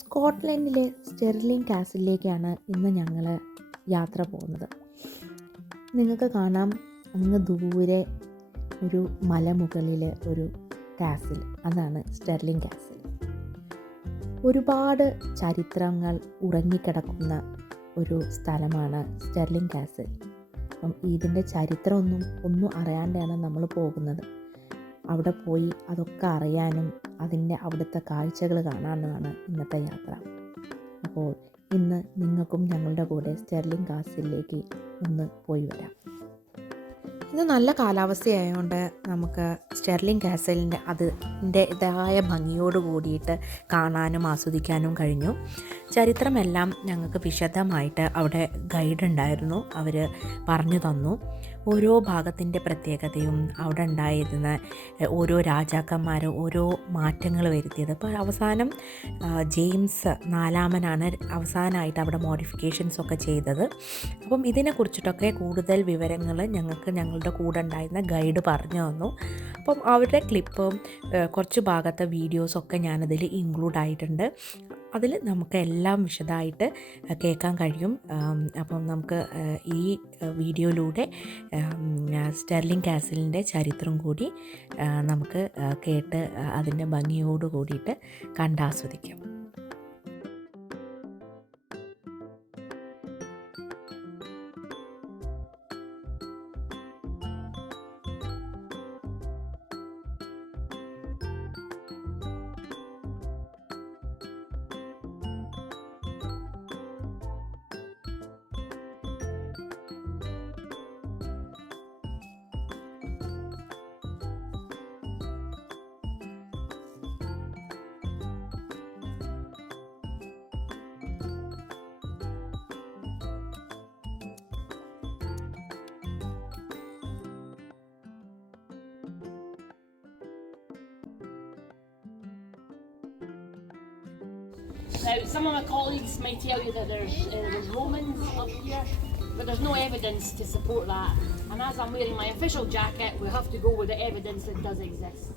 സ്കോട്ട്ലൻഡിലെ sterling കാസിലിലേക്കാണ് ഇന്ന് ഞങ്ങൾ യാത്ര പോകുന്നത്. നിങ്ങൾക്ക് കാണാം അങ്ങ് ദൂരെ ഒരു മലമുകളിൽ ഒരു കാസിൽ, അതാണ് സ്റ്റെർലിംഗ് കാസിൽ. ഒരുപാട് ചരിത്രങ്ങൾ ഉറങ്ങിക്കിടക്കുന്ന ഒരു സ്ഥലമാണ് സ്റ്റെർലിംഗ് കാസിൽ. അപ്പം ഇതിൻ്റെ ചരിത്രമൊന്നും അറിയാണ്ടാണ് നമ്മൾ പോകുന്നത്. അവിടെ പോയി അതൊക്കെ അറിയാനും അവിടുത്തെ കാഴ്ചകൾ കാണാനുമാണ് ഇന്നത്തെ യാത്ര. അപ്പോൾ ഇന്ന് നിങ്ങൾക്കും ഞങ്ങളുടെ കൂടെ സ്റ്റെർലിംഗ് കാസിലേക്ക് ഒന്ന് പോയി വരാം. ഇത് നല്ല കാലാവസ്ഥയായതുകൊണ്ട് നമുക്ക് സ്റ്റെർലിംഗ് കാസലിൻ്റെ അതിൻ്റെതായ ഭംഗിയോട് കൂടിയിട്ട് കാണാനും ആസ്വദിക്കാനും കഴിഞ്ഞു. ചരിത്രമെല്ലാം ഞങ്ങൾക്ക് വിശദമായിട്ട് അവിടെ ഗൈഡ് ഉണ്ടായിരുന്നു, അവർ പറഞ്ഞു തന്നു. ഓരോ ഭാഗത്തിൻ്റെ പ്രത്യേകതയും അവിടെ ഉണ്ടായിരുന്ന ഓരോ രാജാക്കന്മാർ ഓരോ മാറ്റങ്ങൾ വരുത്തിയത്. അപ്പോൾ അവസാനം ജെയിംസ് നാലാമനാണ് അവസാനമായിട്ട് അവിടെ മോഡിഫിക്കേഷൻസൊക്കെ ചെയ്തത്. അപ്പം ഇതിനെക്കുറിച്ചിട്ടൊക്കെ കൂടുതൽ വിവരങ്ങൾ ഞങ്ങളുടെ കൂടെ ഉണ്ടായിരുന്ന ഗൈഡ് പറഞ്ഞു തന്നു. അപ്പം അവരുടെ ക്ലിപ്പും കുറച്ച് ഭാഗത്തെ വീഡിയോസൊക്കെ ഞാനതിൽ ഇൻക്ലൂഡ് ആയിട്ടുണ്ട്. അതിൽ നമുക്ക് എല്ലാം വിശദമായിട്ട് കേൾക്കാൻ കഴിയും. അപ്പം നമുക്ക് ഈ വീഡിയോയിലൂടെ സ്റ്റെർലിംഗ് കാസിലിൻ്റെ ചരിത്രം കൂടി നമുക്ക് കേട്ട് അതിൻ്റെ ഭംഗിയോട് കൂടിയിട്ട് കണ്ടാസ്വദിക്കാം. Now, some of my colleagues might tell you that there's Romans up here, but there's no evidence to support that. And as I'm wearing my official jacket, we have to go with the evidence that does exist.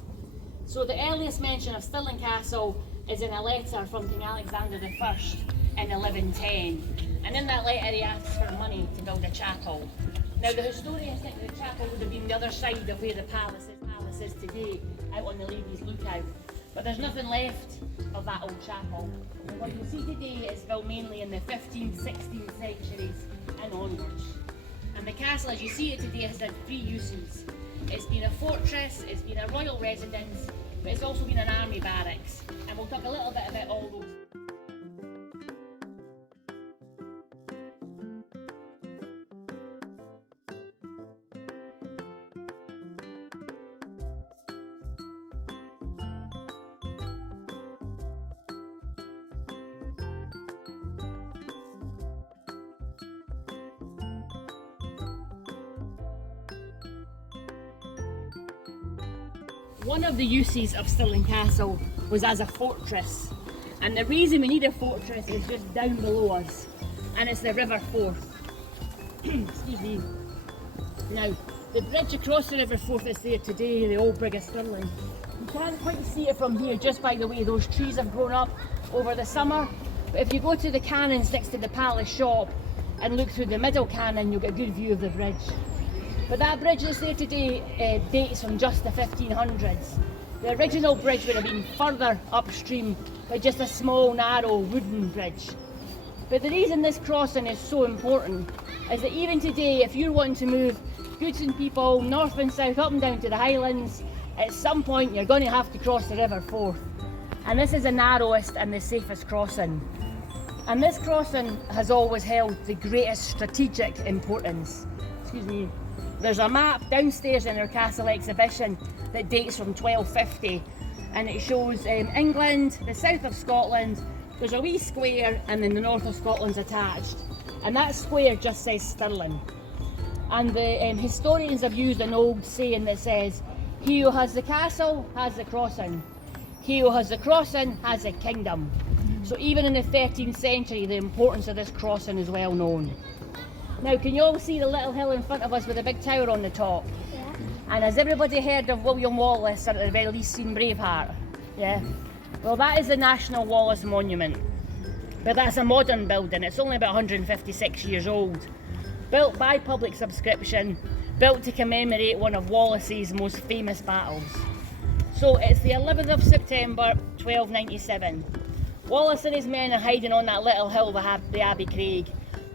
So the earliest mention of Stirling Castle is in a letter from King Alexander I in 1110. And in that letter he asks for money to build a chapel. Now the historians think the chapel would have been the other side of where the palace is today, out on the Ladies' Lookout. But there's nothing left of that old chapel. And what you see today is built mainly in the 15th, 16th centuries and onwards. And the castle, as you see it today, has had three uses. It's been a fortress, it's been a royal residence, but it's also been an army barracks. And we'll talk a little bit about all those. One of the uses of Stirling Castle was as a fortress, and the reason we need a fortress is just down below us, and it's the River Forth. Excuse me. Now, the bridge across the River Forth is there today, the old brig of Stirling. You can't quite see it from here just by the way those trees have grown up over the summer, but if you go to the cannons next to the palace shop and look through the middle cannon, you'll get a good view of the bridge. But that bridge that's there today dates from just the 1500s. The original bridge would have been further upstream, but just a small, narrow wooden bridge. But the reason this crossing is so important is that even today, if you're wanting to move goods and people north and south, up and down to the Highlands, at some point you're going to have to cross the River Forth. And this is the narrowest and the safest crossing. And this crossing has always held the greatest strategic importance. Excuse me. There's a map downstairs in our castle exhibition that dates from 1250, and it shows England, the south of Scotland, there's a wee square, and then the north of Scotland's attached. And that square just says Stirling. And the historians have used an old saying that says, "He who has the castle has the crossing. He who has the crossing has a kingdom." So even in the 13th century, the importance of this crossing is well known. Now, can you all see the little hill in front of us with a big tower on the top? Yeah. And has everybody heard of William Wallace, or at the very least seen Braveheart? Yeah. Well, that is the National Wallace Monument, but that's a modern building. It's only about 156 years old. Built by public subscription, built to commemorate one of Wallace's most famous battles. So it's the 11th of September 1297. Wallace and his men are hiding on that little hill, the Abbey Craig.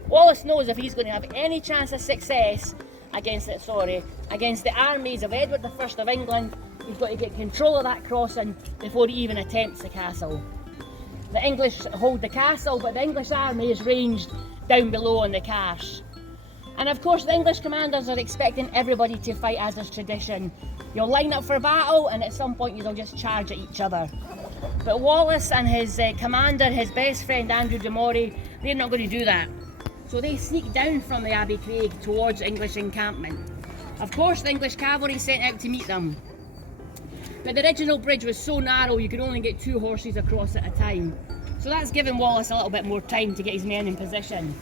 Wallace knows if he's going to have any chance of success against the armies of Edward I of England, he's got to get control of that crossing before he even attempts the castle. The English hold the castle, but the English army is ranged down below on the Carse. And of course the English commanders are expecting everybody to fight as is tradition. You'll line up for battle and at some point you'll just charge at each other. But Wallace and his commander, his best friend Andrew de Moray, they're not going to do that. So they sneak down from the Abbey Craig towards English encampment. Of course the English cavalry sent out to meet them. But the original bridge was so narrow you could only get 2 horses across at a time. So that's given Wallace a little bit more time to get his men in position.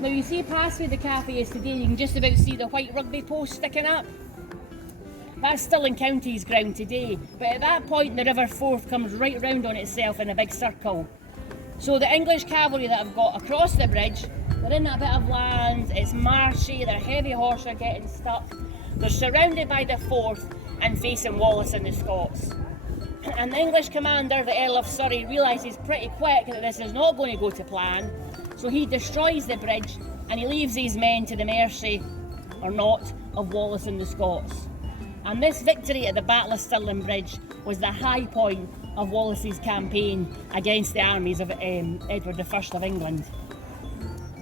Now you see past where the cafe is today, you can just about see the white rugby post sticking up. That's Stirling County's ground today, but at that point the River Forth comes right round on itself in a big circle. So the English cavalry that have got across the bridge, they're in that bit of land, it's marshy, their heavy horse are getting stuck, they're surrounded by the Forth and facing Wallace and the Scots. And the English commander, the Earl of Surrey, realises pretty quick that this is not going to go to plan, so he destroys the bridge and he leaves these men to the mercy, or not, of Wallace and the Scots. And this victory at the Battle of Stirling Bridge was the high point of Wallace's campaign against the armies of Edward I of England.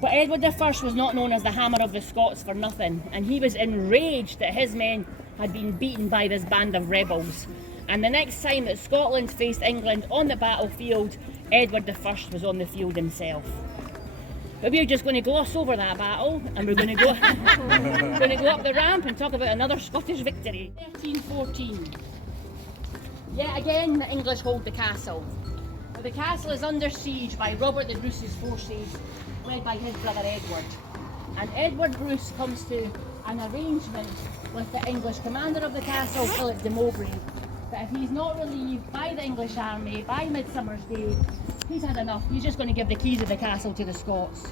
But Edward I was not known as the Hammer of the Scots for nothing, and he was enraged that his men had been beaten by this band of rebels. And the next time that Scotland faced England on the battlefield, Edward I was on the field himself. But we're just going to gloss over that battle and we're going to go up the ramp and talk about another Scottish victory. 1314. Yet again the English hold the castle. Now, the castle is under siege by Robert the Bruce's forces led by his brother Edward. And Edward Bruce comes to an arrangement with the English commander of the castle, Philip de Mowbray, that if he's not relieved by the English army by Midsummer's Day, he's had enough. He's just going to give the keys of the castle to the Scots.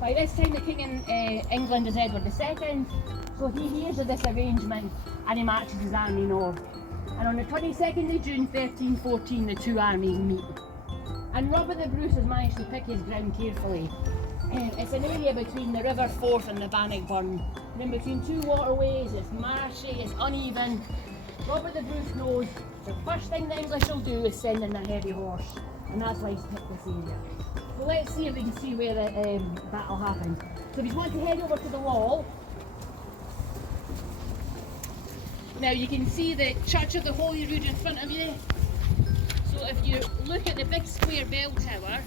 By this time the king in England is Edward II, so he hears of this arrangement and he marches his army north. And on the 22nd of June 1314 the two armies meet. And Robert the Bruce has managed to pick his ground carefully. It's an area between the River Forth and the Bannockburn. And in between 2 waterways, it's marshy, it's uneven. Robert the Bruce knows the first thing the English will do is send in a heavy horse. And that's why he's picked this area. So let's see if we can see where the battle happened. So if you want to head over to the wall. Now you can see the Church of the Holy Rood in front of you. So if you look at the big square bell tower,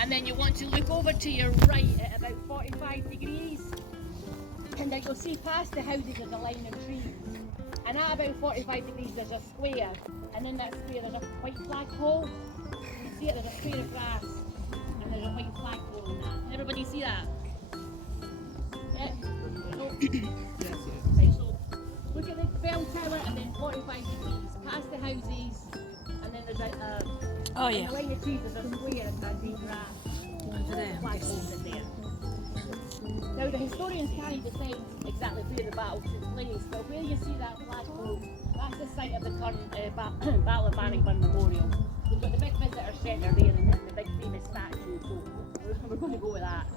and then you want to look over to your right at about 45 degrees, and then you'll see past the houses there's a line of trees. And at about 45 degrees there's a square, and in that square there's a white flagpole. You see it, there's a square of grass, and there's a white flagpole in that. Everybody see that? Yeah? Right, so look at the bell tower and then 45 degrees, past the houses, and then there's a line of trees, there's a square and that green grass. Flagpoles in there. Now the historians can't decide exactly where the battle took place, but where you see that flagpole, that's the site of the current Battle of Bannockburn Memorial. We've got the big visitor centre there and then the big famous statue, so we're going to go with that.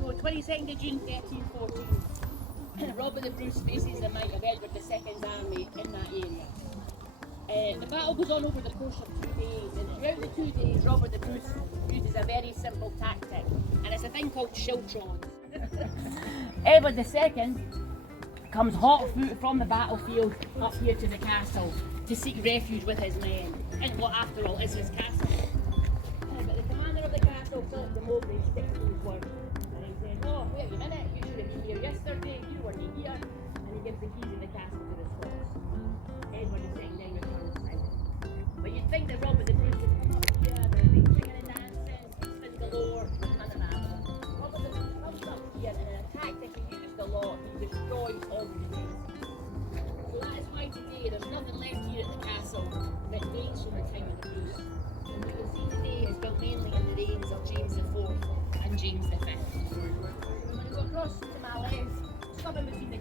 So 22nd of June 1314, Robert the Bruce faces the might of Edward II's army in that area. The battle goes on over the course of 2 days, and throughout the 2 days Robert the Bruce uses a very simple tactic, and it's a thing called schiltrons. Edward II comes hot foot from the battlefield up here to the castle to seek refuge with his men, in what after all is his castle. But the commander of the castle, Philip de Mowbray, sticks to his word, and he says, "Oh, wait a minute, you should have been here yesterday, you weren't here," and he gives the keys of the castle to the Scots. Edward II then returns south. But you'd think that Robert the Bruce would come up here, there'd be singing and dancing, feasting galore, none of that. Robert the Bruce comes up here, and in a tactic he used a lot, he destroys all the defences. So that is why today there's nothing left here at the castle that dates from the time of the Bruce.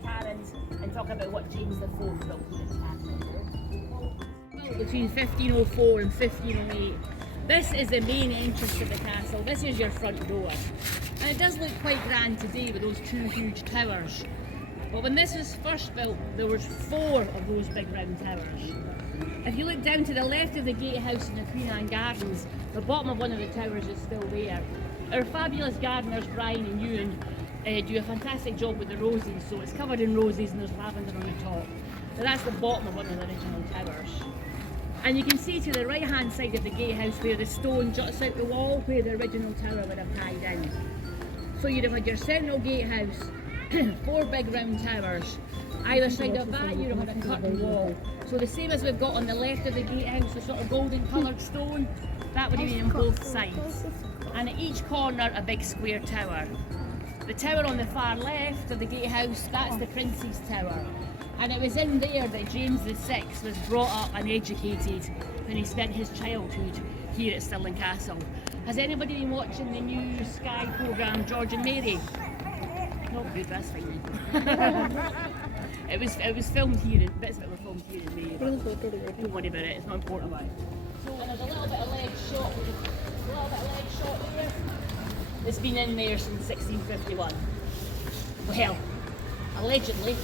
Tarrant and talk about what James IV built in this castle. Built between 1504 and 1508. This is the main entrance to the castle. This is your front door. And it does look quite grand today with those two huge towers. But when this was first built, there was 4 of those big round towers. If you look down to the left of the gatehouse in the Queen Anne Gardens, the bottom of one of the towers is still there. Our fabulous gardeners, Brian and Ewan, do a fantastic job with the roses, so it's covered in roses and there's lavender on the top. So that's the bottom of one of the original towers. And you can see to the right hand side of the gatehouse where the stone juts out the wall where the original tower would have tied in. So you'd have had your central gatehouse, 4 big round towers. Either side of that you'd have had a curtain wall. So the same as we've got on the left of the gatehouse, the sort of golden coloured stone, that would have been on both sides. And at each corner a big square tower. The tower on the far left of the gatehouse, that's the Prince's Tower. And it was in there that James VI was brought up and educated when he spent his childhood here at Stirling Castle. Has anybody been watching the new Sky programme George and Mary? Not good, that's fine. It was filmed here, bits of it were filmed here in May. Don't worry about it, it's not important. So there's a little bit of leg shot, there. It's been in there since 1651. Well, allegedly.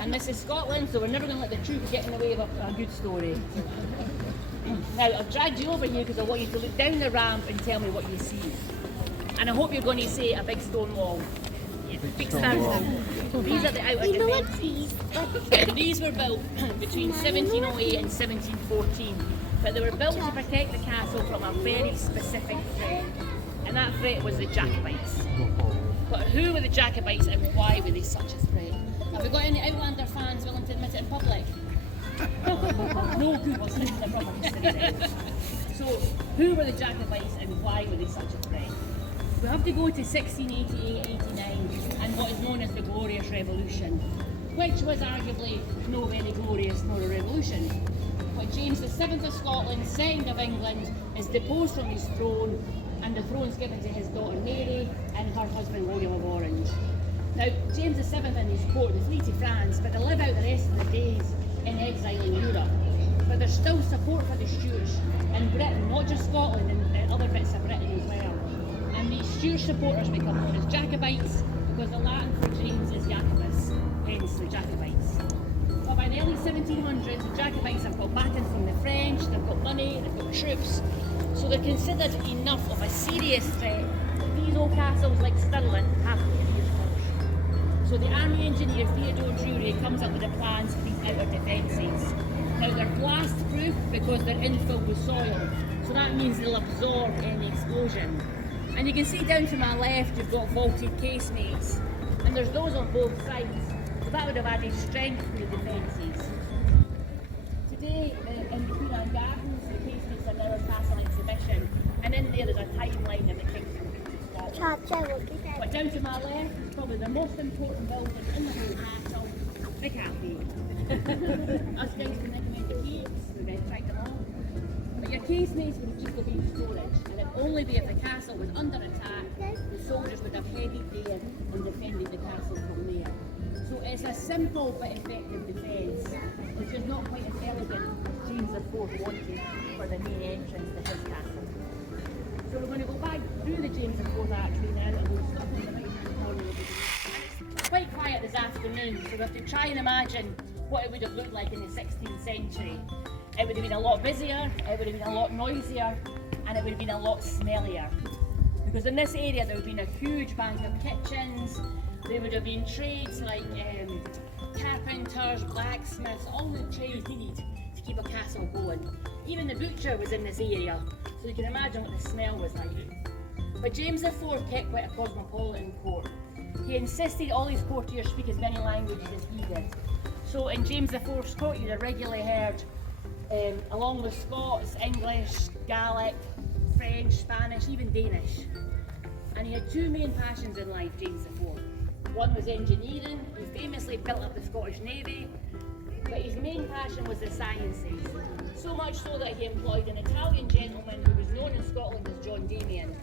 And this is Scotland, so we're never going to let the truth get in the way of a good story. Now, I've dragged you over here because I want you to look down the ramp and tell me what you see. And I hope you're going to say a big stone wall. Yeah, big stone wall. These are the outer defences. These were built between 1708 and 1714, but they were built to protect the castle from a very specific threat, and that threat was the Jacobites. But who were the Jacobites and why were they such a threat? Have we got any Outlander fans willing to admit it in public? No Google searches are probably saying. So, who were the Jacobites and why were they such a threat? We have to go to 1688-89 and what is known as the Glorious Revolution, which was arguably no very glorious nor a revolution. But James VII of Scotland, 2nd of England, is deposed from his throne and the throne's given to his daughter Mary and her husband William of Orange. Now, James VII and his court, they flee to France, but they live out the rest of the days in exile in Europe. But there's still support for the Stuarts in Britain, not just Scotland, and other bits of Britain as well. And these Stuart supporters become known as Jacobites because the Latin for James is Jacobus, hence the Jacobites. But by the early 1700s, the Jacobites have got backing from the French, they've got money, they've got troops, so they're considered enough of a serious threat that these old castles like Stirling have to be first. So the army engineer Theodore Drury comes up with the plans for these outer defences. Now they're blast proof because they're infilled with soil, so that means they'll absorb any explosion. And you can see down to my left you've got vaulted casemates, and there's those on both sides, so that would have added strength to the defences. Today in the Queen Anne Gardens, the casemates are now a castle exhibition, and in there there's a timeline of the King's of Scotland. But down to my left is probably the most important building in the whole castle, the cafe. Us guys can recommend the keys, we've been tried them all. But your casemates would have just been storage, and it would only be if the castle was under attack, the soldiers would have headed there and defended the castle from there. So it's a simple but effective defence. It's just not quite as elegant as James IV wanted for the main entrance to his castle. So we're going to go back through the James IV archway now and we'll stop in the right hand corner of the room. It's quite quiet this afternoon, so we have to try and imagine what it would have looked like in the 16th century. It would have been a lot busier, it would have been a lot noisier, and it would have been a lot smellier. Because in this area there would have been a huge bank of kitchens, there would have been trades like carpenters, blacksmiths, all the trades needed to keep a castle going. Even the butcher was in this area, so you can imagine what the smell was like. But James IV kept quite a cosmopolitan court. He insisted all his courtiers speak as many languages as he did. So in James IV's court you'd have regularly heard, along with Scots, English, Gaelic, French, Spanish, even Danish. And he had two main passions in life, James IV. One was engineering. He famously built up the Scottish Navy, but his main passion was the sciences. So much so that he employed an Italian gentleman who was known in Scotland as John Damien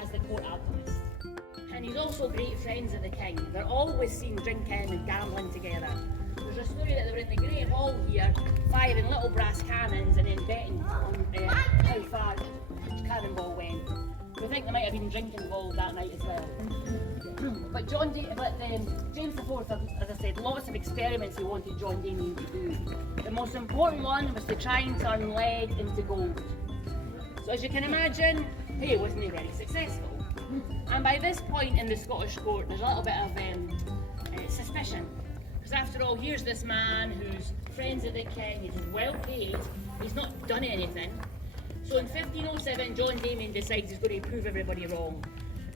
as the court alchemist. And he's also great friends of the king. They're always seen drinking and gambling together. There's a story that they were in the Great Hall here, firing little brass cannons and then betting on how far each cannonball went. We think there might have been drink involved that night as well. But James IV, as I said, lots of experiments he wanted John Damien to do. The most important one was to try and turn lead into gold. So as you can imagine, he wasn't very successful. And by this point in the Scottish court, there's a little bit of suspicion. Because after all, here's this man who's friends of the king, he's well paid, he's not done anything. So in 1507, John Damien decides he's going to prove everybody wrong.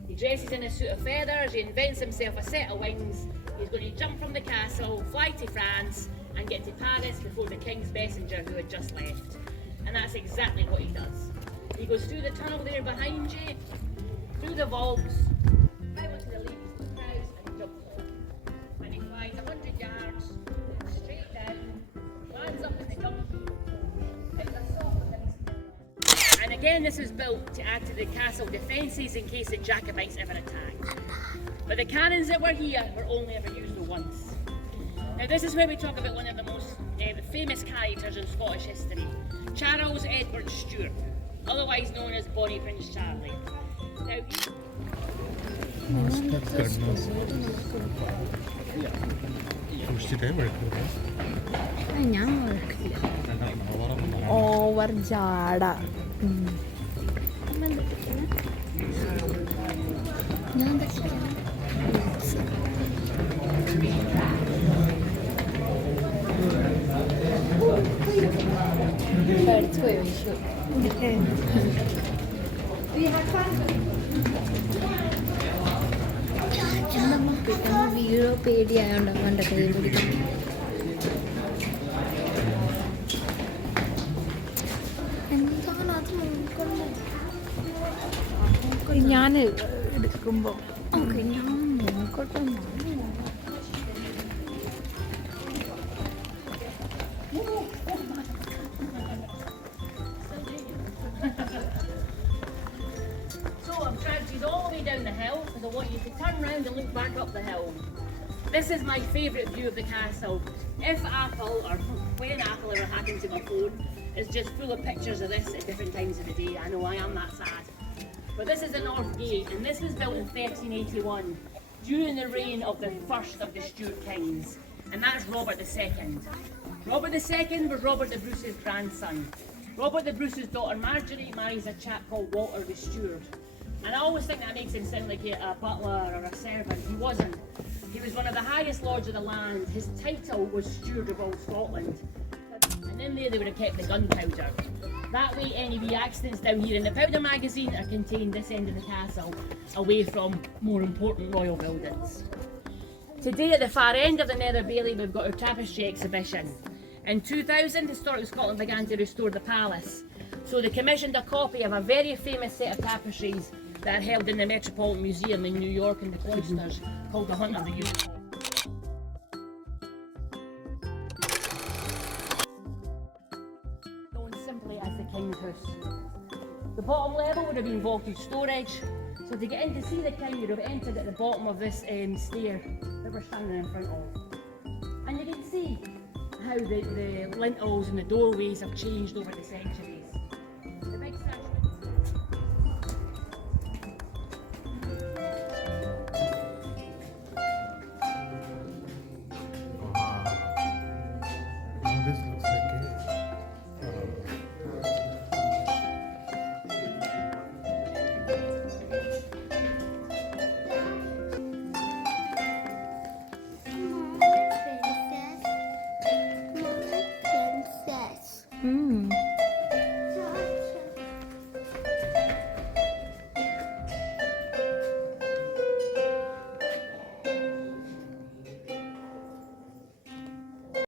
He dresses in a suit of feathers, he invents himself a set of wings, he's going to jump from the castle, fly to France, and get to Paris before the king's messenger who had just left. And that's exactly what he does. He goes through the tunnel there behind you, through the vaults, out onto the ladies' house, and he jumps off. And he flies 100 yards, straight down, lands up in the donkey. It's a soft thing. And again, this is built to add to the castle defences in case the Jacobites ever attacked. But the cannons that were here were only ever used once. Now this is where we talk about one of the most famous characters in Scottish history, Charles Edward Stuart, otherwise known as Bonnie Prince Charlie. Now, over ജാട. വീഴോ പേടിയായോണ്ടോ അവൻ്റെ കൈ പിടിക്കാൻ. എന്താണ് അത് നോക്കണ്ടേ? ഞാൻ എടുക്കുമ്പോൾ ഓക്കെ ഞാൻ നോക്കട്ടെ. So I've dragged you all the way down the hill because I want you to turn round and look back up the hill. This is my favourite view of the castle. If Apple, or when Apple ever happens to my phone, is just full of pictures of this at different times of the day. I know I am that sad. But this is the North Gate, and this was built in 1381 during the reign of the first of the Stuart kings, and that's Robert II. Robert II was Robert the Bruce's grandson. Robert the Bruce's daughter Marjorie marries a chap called Walter the Steward. And I always think that makes him sound like a butler or a servant. He wasn't. He was one of the highest lords of the land. His title was Steward of all Scotland. And in there they would have kept the gunpowder. That way any wee accidents down here in the powder magazine are contained this end of the castle, away from more important royal buildings. Today at the far end of the Nether Bailey we've got our tapestry exhibition. In 2000, Historic Scotland began to restore the palace, so they commissioned a copy of a very famous set of tapestries that are held in the Metropolitan Museum in New York in the Cloisters, called The Hunt of the Unicorn. Known simply as the King's House. The bottom level would have been vaulted storage, so to get in to see the King you would have entered at the bottom of this stair that we're standing in front of. And you can see how the lintels and the doorways have changed over the centuries.